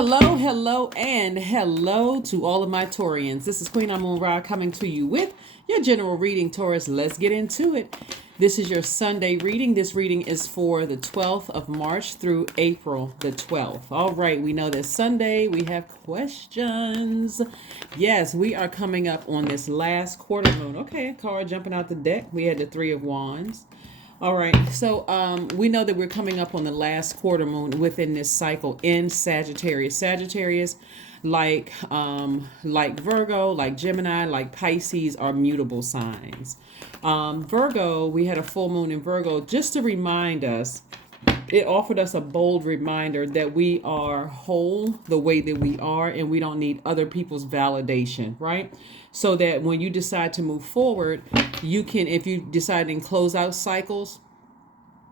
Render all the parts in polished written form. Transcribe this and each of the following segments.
Hello, hello, and hello to all of my Taurians. This is Queen Amun Ra coming to you with your general reading, Taurus. Let's get into it. This is your Sunday reading. This reading is for the 12th of March through April the 12th. All right, we know that Sunday we have questions. Yes, we are coming up on this last quarter moon. Okay, card jumping out the deck. We had the Three of Wands. All right, so we know that we're coming up on the last quarter moon within this cycle in Sagittarius. Sagittarius, like Virgo, like Gemini, like Pisces, are mutable signs. Virgo, we had a full moon in Virgo just to remind us. It offered us a bold reminder that we are whole the way that we are, and we don't need other people's validation, right? So that when you decide to move forward, you can, if you decide to close out cycles,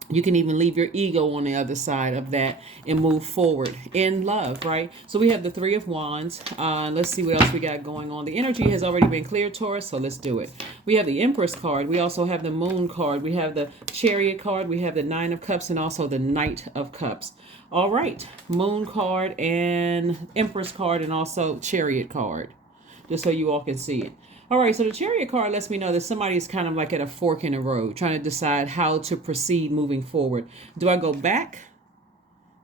you can even leave your ego on the other side of that and move forward in love, right? So we have the Three of Wands. Let's see what else we got going on. The energy has already been cleared, Taurus, so let's do it. We have the Empress card. We also have the Moon card. We have the Chariot card. We have the Nine of Cups and also the Knight of Cups. All right, Moon card and Empress card and also Chariot card, just so you all can see it. All right, so the Chariot card lets me know that somebody is kind of like at a fork in the road, trying to decide how to proceed moving forward. Do I go back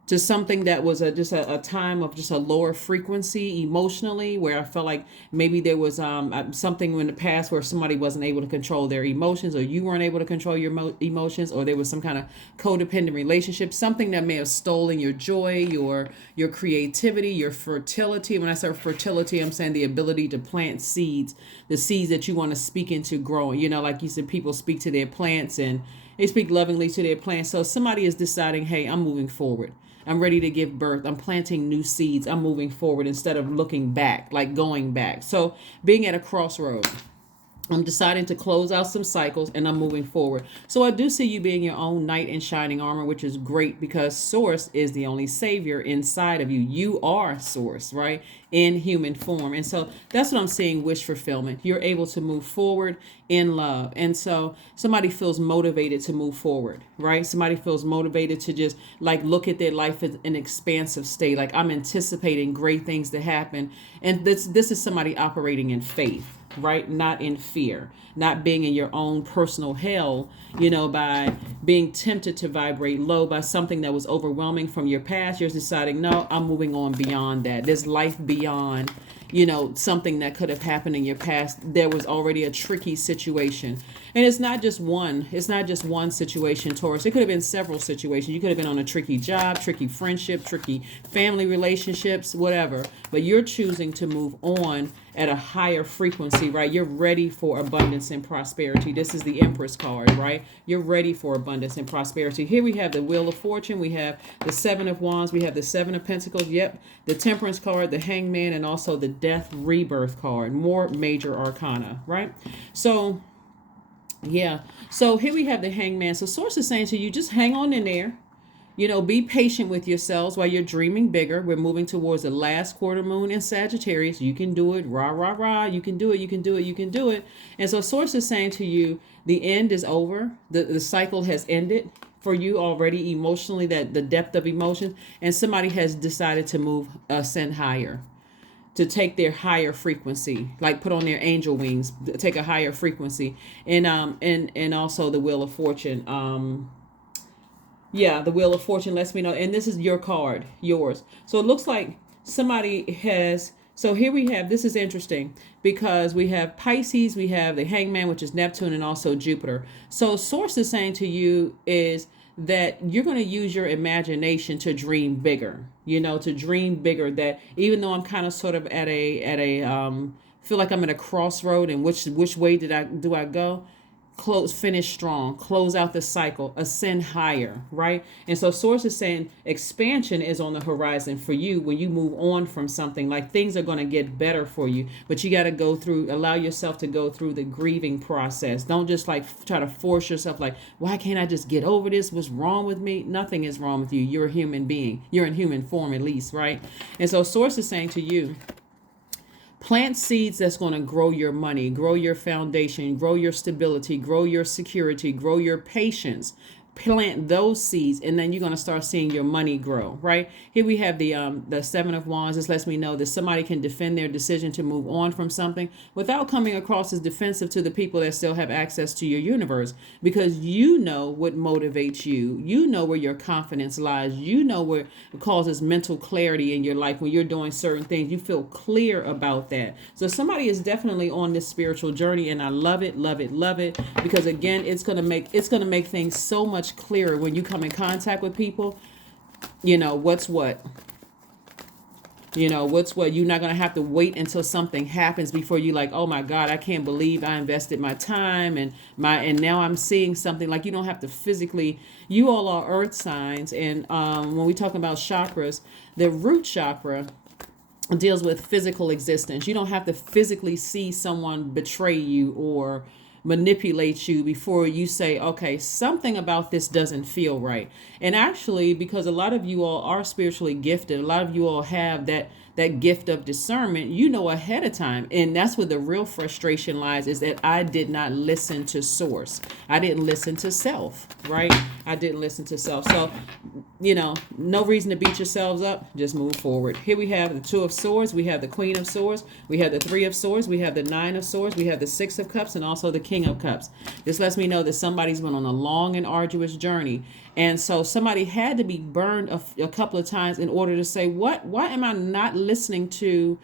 to something that was just a time of just a lower frequency emotionally, where I felt like maybe there was something in the past where somebody wasn't able to control their emotions, or you weren't able to control your emotions, or there was some kind of codependent relationship, something that may have stolen your joy, your creativity, your fertility. When I say fertility, I'm saying the ability to plant seeds, the seeds that you want to speak into growing. You know, like you said, people speak to their plants and they speak lovingly to their plants. So somebody is deciding, hey, I'm moving forward. I'm ready to give birth. I'm planting new seeds. I'm moving forward instead of looking back, like going back. So being at a crossroad, I'm deciding to close out some cycles and I'm moving forward. So I do see you being your own knight in shining armor, which is great because Source is the only savior inside of you. You are Source, right? In human form. And so that's what I'm seeing, wish fulfillment. You're able to move forward in love. And so somebody feels motivated to move forward, right? Somebody feels motivated to just like look at their life as an expansive state. Like I'm anticipating great things to happen. And this is somebody operating in faith, right? Not in fear, not being in your own personal hell, you know, by being tempted to vibrate low by something that was overwhelming from your past. You're deciding, no, I'm moving on beyond that. There's life beyond, you know, something that could have happened in your past. There was already a tricky situation. And it's not just one situation, Taurus. It could have been several situations. You could have been on a tricky job, tricky friendship, tricky family relationships, whatever. But you're choosing to move on at a higher frequency, right? You're ready for abundance and prosperity. This is the Empress card, right? You're ready for abundance and prosperity. Here we have the Wheel of Fortune. We have the Seven of Wands. We have the Seven of Pentacles. Yep. The Temperance card, the Hangman, and also the Death Rebirth card. More major arcana, right? So yeah. So here we have the Hangman. So Source is saying to you, just hang on in there. You know, be patient with yourselves while you're dreaming bigger. We're moving towards the last quarter moon in Sagittarius. You can do it. Rah, rah, rah. You can do it. You can do it. You can do it. And so Source is saying to you, the end is over. The cycle has ended for you already emotionally, that the depth of emotions. And somebody has decided to ascend higher, to take their higher frequency, like put on their angel wings, take a higher frequency. And also the Wheel of Fortune. Yeah, the Wheel of Fortune lets me know. And this is your card, yours. So it looks like somebody has. So here we have, this is interesting because we have Pisces, we have the Hangman, which is Neptune, and also Jupiter. So Source is saying to you is that you're going to use your imagination to dream bigger, you know, to dream bigger. That even though I'm kind of sort of at a feel like I'm at a crossroad and which way do I go? Finish strong, close out the cycle, ascend higher, right? And so Source is saying expansion is on the horizon for you when you move on from something. Like things are going to get better for you, but you got to allow yourself to go through the grieving process. Don't just like try to force yourself like, why can't I just get over this? What's wrong with me? Nothing is wrong with you. You're a human being. You're in human form at least, right? And so Source is saying to you, plant seeds that's going to grow your money, grow your foundation, grow your stability, grow your security, grow your patience, plant those seeds, and then you're going to start seeing your money grow. Right here we have the Seven of Wands. This lets me know that somebody can defend their decision to move on from something without coming across as defensive to the people that still have access to your universe, because you know what motivates you. You know where your confidence lies. You know where it causes mental clarity in your life. When you're doing certain things, you feel clear about that. So somebody is definitely on this spiritual journey, and I love it, love it, love it, because again, it's gonna make things so much clearer when you come in contact with people. What's what. What's what. You're not going to have to wait until something happens before you like, oh my God, I can't believe I invested my time and now I'm seeing something. Like, you don't have to physically, you all are earth signs. And when we talk about chakras, the root chakra deals with physical existence. You don't have to physically see someone betray you or manipulate you before you say, okay, something about this doesn't feel right. And actually, because a lot of you all are spiritually gifted, a lot of you all have that gift of discernment, you know ahead of time. And that's where the real frustration lies, is that I did not listen to source. I didn't listen to self, right? I didn't listen to self. So, no reason to beat yourselves up. Just move forward. Here we have the Two of Swords. We have the Queen of Swords. We have the Three of Swords. We have the Nine of Swords. We have the Six of Cups, and also the King of Cups. This lets me know that somebody's been on a long and arduous journey. And so somebody had to be burned a couple of times in order to say, why am I not listening to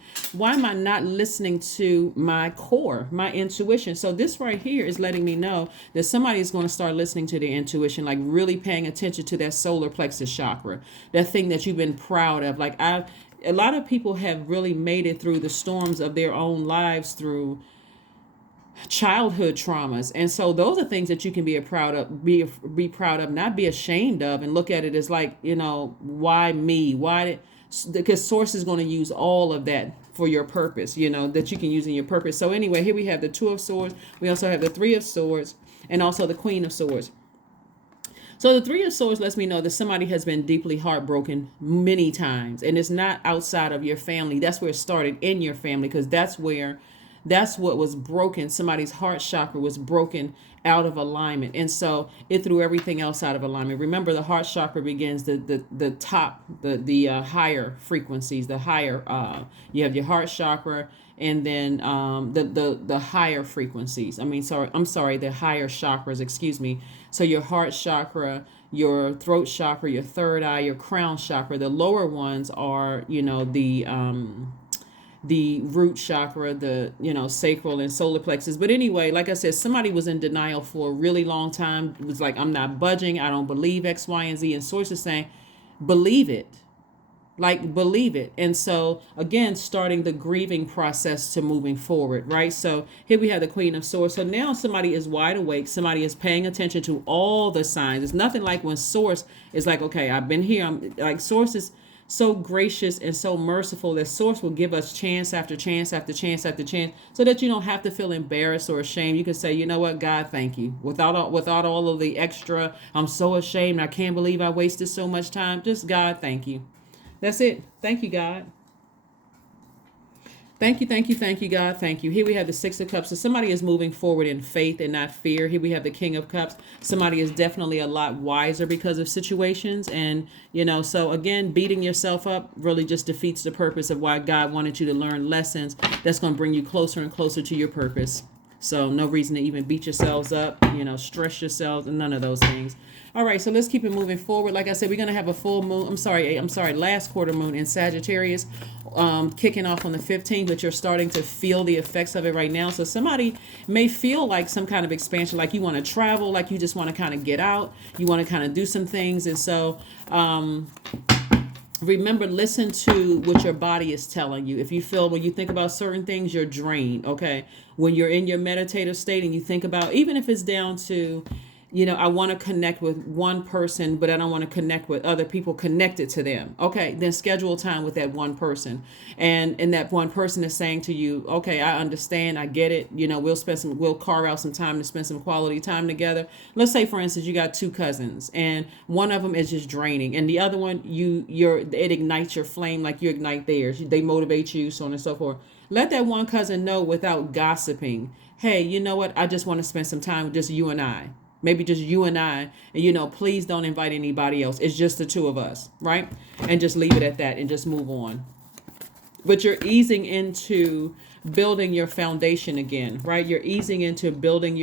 my core, my intuition? So this right here is letting me know that somebody is going to start listening to their intuition, like really paying attention to that solar plexus chakra, that thing that you've been proud of. Like, a lot of people have really made it through the storms of their own lives through childhood traumas, and so those are things that you can be proud of, not be ashamed of, and look at it as like, why me? Because source is going to use all of that for your purpose, that you can use in your purpose. So anyway, here we have the Two of Swords. We also have the Three of Swords, and also the Queen of Swords. So the Three of Swords lets me know that somebody has been deeply heartbroken many times, and it's not outside of your family. That's where it started, in your family, because that's what was broken. Somebody's heart chakra was broken out of alignment, and so it threw everything else out of alignment. Remember, the heart chakra begins the top, the higher frequencies, the higher. You have your heart chakra, and then the higher frequencies. I'm sorry, the higher chakras. Excuse me. So your heart chakra, your throat chakra, your third eye, your crown chakra. The lower ones are, the root chakra, the sacral and solar plexus. But anyway, like I said, somebody was in denial for a really long time. It was like, I'm not budging, I don't believe X, Y, and Z. And source is saying, believe it. Like, believe it. And so again, starting the grieving process to moving forward, right? So here we have the Queen of Swords. So now somebody is wide awake. Somebody is paying attention to all the signs. It's nothing like when source is like, okay, I've been here. I'm like, source is so gracious and so merciful that source will give us chance after chance after chance after chance, so that you don't have to feel embarrassed or ashamed. You can say, you know what, God, thank you. Without all of the extra, I'm so ashamed, I can't believe I wasted so much time. Just, God, thank you. That's it. Thank you, God. Thank you, God. Thank you. Here we have the Six of Cups. So somebody is moving forward in faith and not fear. Here we have the King of Cups. Somebody is definitely a lot wiser because of situations. And, so again, beating yourself up really just defeats the purpose of why God wanted you to learn lessons that's going to bring you closer and closer to your purpose. So no reason to even beat yourselves up, stress yourselves, and none of those things. All right, so let's keep it moving forward. Like I said, we're going to have a full moon. Last quarter moon in Sagittarius, kicking off on the 15th, but you're starting to feel the effects of it right now. So somebody may feel like some kind of expansion, like you want to travel, like you just want to kind of get out. You want to kind of do some things. And so, remember, listen to what your body is telling you. If you feel, when you think about certain things, you're drained. Okay. When you're in your meditative state and you think about, even if it's down to, I want to connect with one person, but I don't want to connect with other people connected to them. Okay, then schedule time with that one person. And that one person is saying to you, okay, I understand, I get it. We'll carve out some time to spend some quality time together. Let's say, for instance, you got two cousins and one of them is just draining, and the other one, it ignites your flame like you ignite theirs. They motivate you, so on and so forth. Let that one cousin know without gossiping. Hey, you know what? I just want to spend some time with just you and I. Maybe just you and I, and please don't invite anybody else. It's just the two of us, right? And just leave it at that and just move on. But you're easing into building your foundation again, right? You're easing into building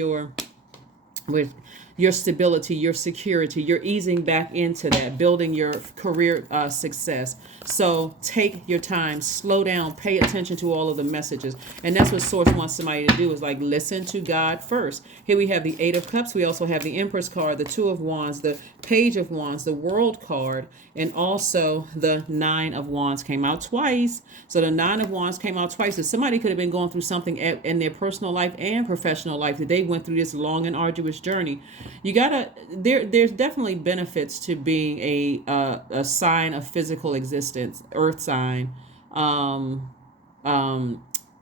with your stability, your security. You're easing back into that, building your career success. So take your time, slow down, pay attention to all of the messages. And that's what Source wants somebody to do, is like listen to God first. Here we have the Eight of Cups. We also have the Empress card, the Two of Wands, the Page of Wands, the World card, and also the Nine of Wands came out twice. So the Nine of Wands came out twice. So somebody could have been going through something in their personal life and professional life, that they went through this long and arduous journey. There's definitely benefits to being a sign of physical existence, earth sign,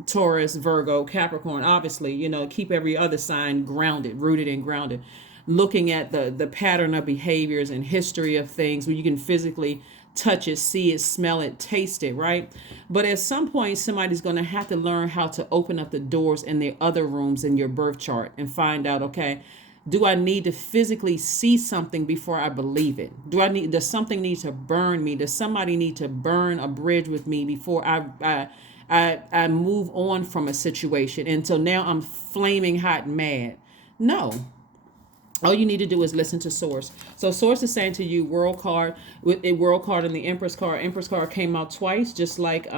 Taurus, Virgo, Capricorn. Obviously, keep every other sign grounded, rooted and grounded. Looking at the pattern of behaviors and history of things where you can physically touch it, see it, smell it, taste it, right? But at some point, somebody's going to have to learn how to open up the doors in the other rooms in your birth chart and find out, okay, do I need to physically see something before I believe it? Does something need to burn me? Does somebody need to burn a bridge with me before I move on from a situation until now I'm flaming hot and mad? No. All you need to do is listen to Source. So Source is saying to you, World card, with a World card and the Empress card. Empress card came out twice, just like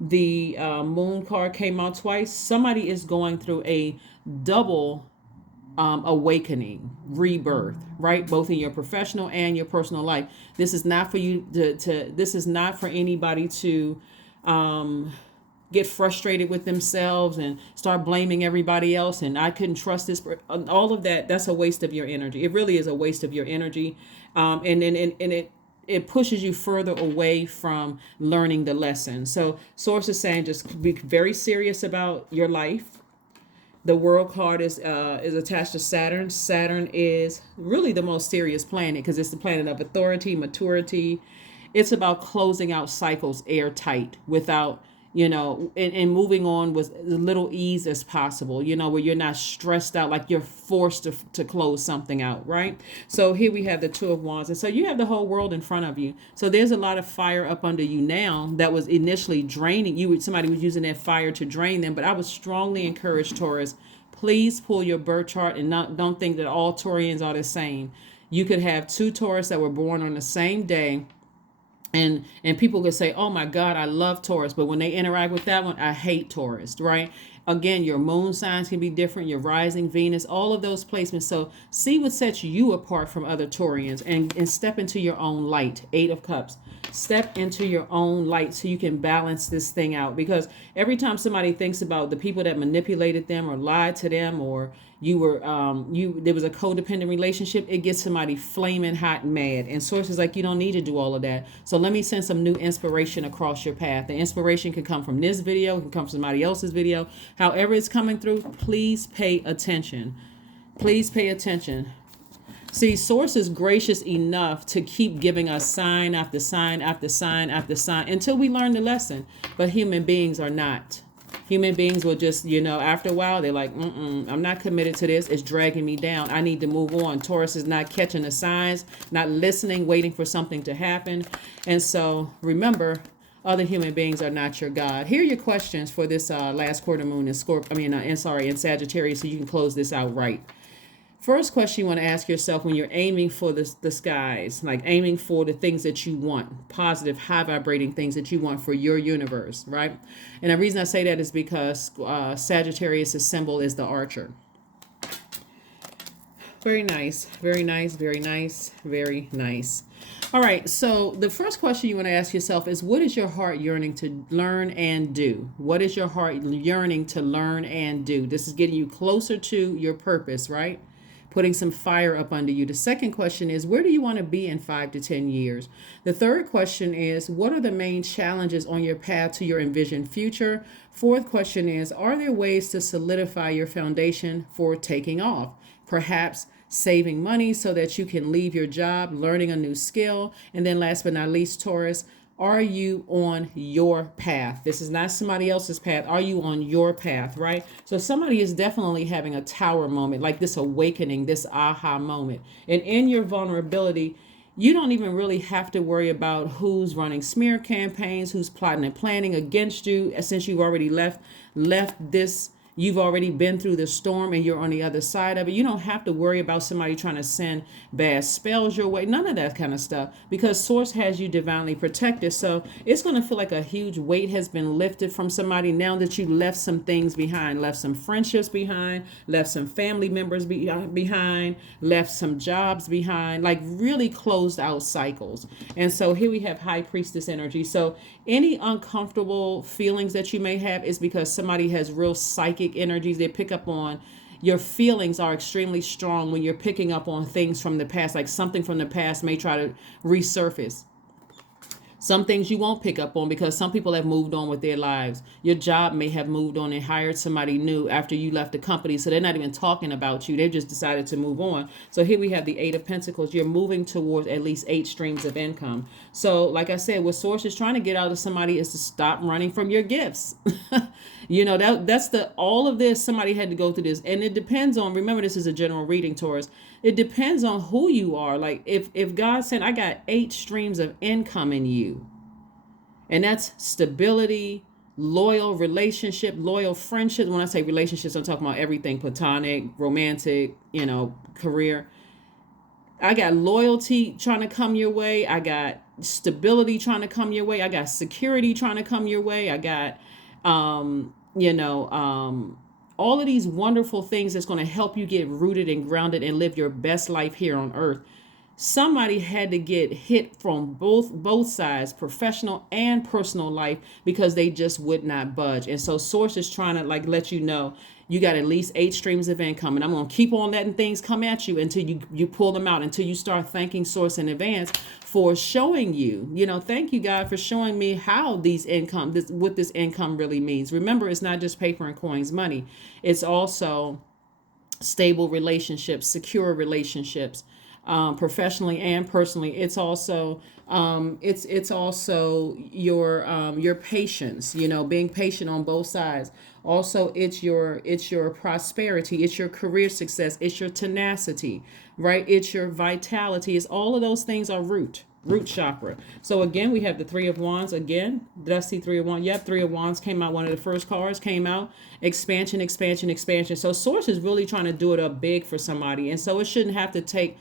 the Moon card came out twice. Somebody is going through a double awakening, rebirth, right? Both in your professional and your personal life. This is not for you this is not for anybody to get frustrated with themselves and start blaming everybody else. And I couldn't trust this. All of that, that's a waste of your energy. It really is a waste of your energy. And it pushes you further away from learning the lesson. So Source is saying, just be very serious about your life. The World card is attached to Saturn. Saturn is really the most serious planet because it's the planet of authority, maturity. It's about closing out cycles airtight without, and moving on with as little ease as possible, where you're not stressed out, like you're forced to close something out, right? So here we have the Two of Wands. And so you have the whole world in front of you. So there's a lot of fire up under you now that was initially draining you. Somebody was using that fire to drain them. But I would strongly encourage Taurus, please pull your birth chart and don't think that all Taurians are the same. You could have two Taurus that were born on the same day. And people could say, oh my God, I love Taurus. But when they interact with that one, I hate Taurus, right? Again, your moon signs can be different, your rising Venus, all of those placements. So see what sets you apart from other Taurians and step into your own light. Eight of Cups. Step into your own light so you can balance this thing out. Because every time somebody thinks about the people that manipulated them or lied to them, or there was a codependent relationship, it gets somebody flaming hot and mad. And Source is like, you don't need to do all of that. So let me send some new inspiration across your path. The inspiration can come from this video, it can come from somebody else's video. However it's coming through, please pay attention. Please pay attention. See, Source is gracious enough to keep giving us sign after sign after sign after sign until we learn the lesson. But human beings are not. Human beings will just, after a while, they're like, I'm not committed to this. It's dragging me down. I need to move on. Taurus is not catching the signs, not listening, waiting for something to happen. And so remember, other human beings are not your God. Here are your questions for this last quarter moon in in Sagittarius, so you can close this out right. First question you want to ask yourself when you're aiming for the skies, like aiming for the things that you want, positive, high vibrating things that you want for your universe, right? And the reason I say that is because Sagittarius' symbol is the archer. Very nice, very nice, very nice, very nice. All right, so the first question you want to ask yourself is, what is your heart yearning to learn and do? What is your heart yearning to learn and do? This is getting you closer to your purpose, right? Putting some fire up under you. The second question is, where do you want to be in 5 to 10 years? The third question is, what are the main challenges on your path to your envisioned future? Fourth question is, are there ways to solidify your foundation for taking off? Perhaps saving money so that you can leave your job, learning a new skill. And then last but not least, Taurus, Are you on your path? This is not somebody else's path. Are you on your path, right? So somebody is definitely having a tower moment, like this awakening, this aha moment. And in your vulnerability, you don't even really have to worry about who's running smear campaigns, who's plotting and planning against you, since you've already left this. You've already been through the storm and you're on the other side of it. You don't have to worry about somebody trying to send bad spells your way. None of that kind of stuff, because Source has you divinely protected. So it's going to feel like a huge weight has been lifted from somebody now that you left some things behind, left some friendships behind, left some family members behind, left some jobs behind, like really closed out cycles. And so here we have High Priestess energy. So any uncomfortable feelings that you may have is because somebody has real psychic energies. They pick up on your feelings are extremely strong when you're picking up on things from the past, like something from the past may try to resurface. Some things you won't pick up on because some people have moved on with their lives. Your job may have moved on and hired somebody new after you left the company. So they're not even talking about you. They've just decided to move on. So here we have the Eight of Pentacles. You're moving towards at least 8 streams of income. So like I said, what Source is trying to get out of somebody is to stop running from your gifts. That's all of this. Somebody had to go through this. And it depends on, remember, this is a general reading, Taurus. It depends on who you are. Like if God said, I got 8 streams of income in you, and that's stability, loyal relationship, loyal friendship. When I say relationships, I'm talking about everything: platonic, romantic, career. I got loyalty trying to come your way. I got stability trying to come your way. I got security trying to come your way. I got, all of these wonderful things that's going to help you get rooted and grounded and live your best life here on earth. Somebody had to get hit from both sides, professional and personal life, because they just would not budge. And so Source is trying to let you know you got at least 8 streams of income. And I'm going to keep on letting things come at you until you pull them out, until you start thanking Source in advance for showing you, thank you, God, for showing me how what this income really means. Remember, it's not just paper and coins, money. It's also stable relationships, secure relationships, professionally and personally. It's also it's also your patience, being patient on both sides. Also, it's your prosperity, it's your career success, it's your tenacity, right? It's your vitality. It's all of those things are root chakra. So again, we have the 3 of Wands. Again, did I see 3 of Wands? Yep, 3 of Wands came out. One of the first cards came out. Expansion, expansion, expansion. So Source is really trying to do it up big for somebody. And so it shouldn't have to take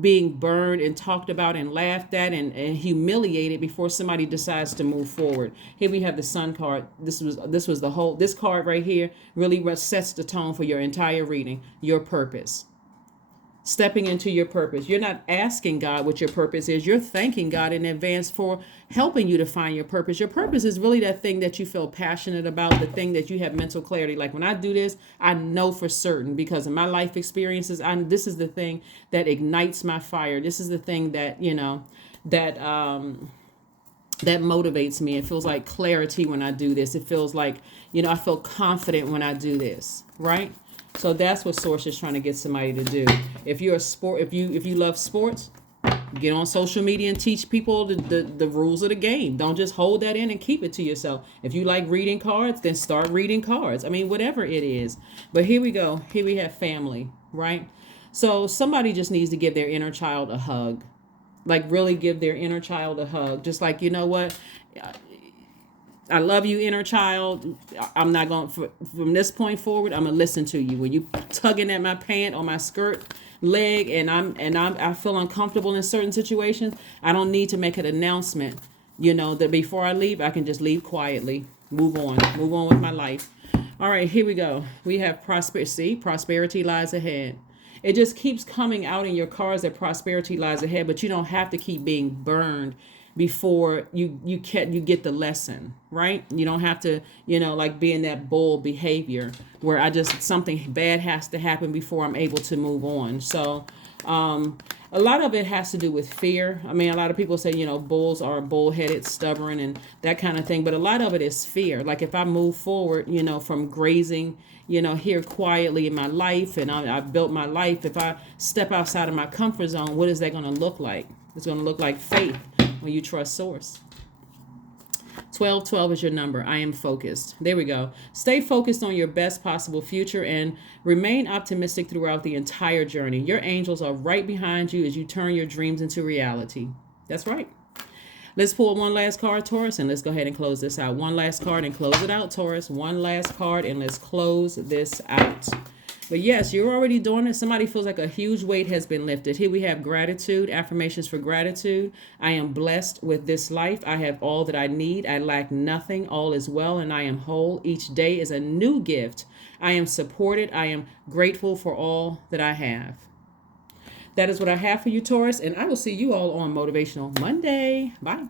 being burned and talked about and laughed at and humiliated before somebody decides to move forward. Here we have the Sun card. This card right here really sets the tone for your entire reading. Your purpose. Stepping into your purpose. You're not asking God what your purpose is. You're thanking God in advance for helping you to find your purpose. Your purpose is really that thing that you feel passionate about, the thing that you have mental clarity. Like when I do this, I know for certain because of my life experiences, this is the thing that ignites my fire. This is the thing that, that motivates me. It feels like clarity when I do this. It feels like, I feel confident when I do this, right? So that's what Source is trying to get somebody to do. If you're a sport, if you love sports, get on social media and teach people the rules of the game. Don't just hold that in and keep it to yourself. If you like reading cards, then start reading cards. I mean, whatever it is. But here we go. Here we have family, right? So somebody just needs to give their inner child a hug. Like really give their inner child a hug. Just like, you know what? I love you, inner child. I'm not going from this point forward. I'm gonna listen to you. When you tugging at my pant or my skirt leg, and I feel uncomfortable in certain situations, I don't need to make an announcement. That before I leave, I can just leave quietly. Move on with my life. All right, here we go. We have prosperity. Prosperity lies ahead. It just keeps coming out in your cards that prosperity lies ahead, but you don't have to keep being burned before you get the lesson, right? You don't have to, like be in that bold behavior where something bad has to happen before I'm able to move on. So a lot of it has to do with fear. I mean, a lot of people say, bulls are bullheaded, stubborn, and that kind of thing. But a lot of it is fear. Like if I move forward, from grazing, here quietly in my life, and I've built my life. If I step outside of my comfort zone, what is that going to look like? It's going to look like faith when you trust Source. 1212 is your number. I am focused. There we go. Stay focused on your best possible future and remain optimistic throughout the entire journey. Your angels are right behind you as you turn your dreams into reality. That's right. Let's pull one last card, Taurus, and let's go ahead and close this out. One last card and close it out, Taurus. One last card and let's close this out. But yes, you're already doing it. Somebody feels like a huge weight has been lifted. Here we have gratitude, affirmations for gratitude. I am blessed with this life. I have all that I need. I lack nothing. All is well and I am whole. Each day is a new gift. I am supported. I am grateful for all that I have. That is what I have for you, Taurus, and I will see you all on Motivational Monday. Bye.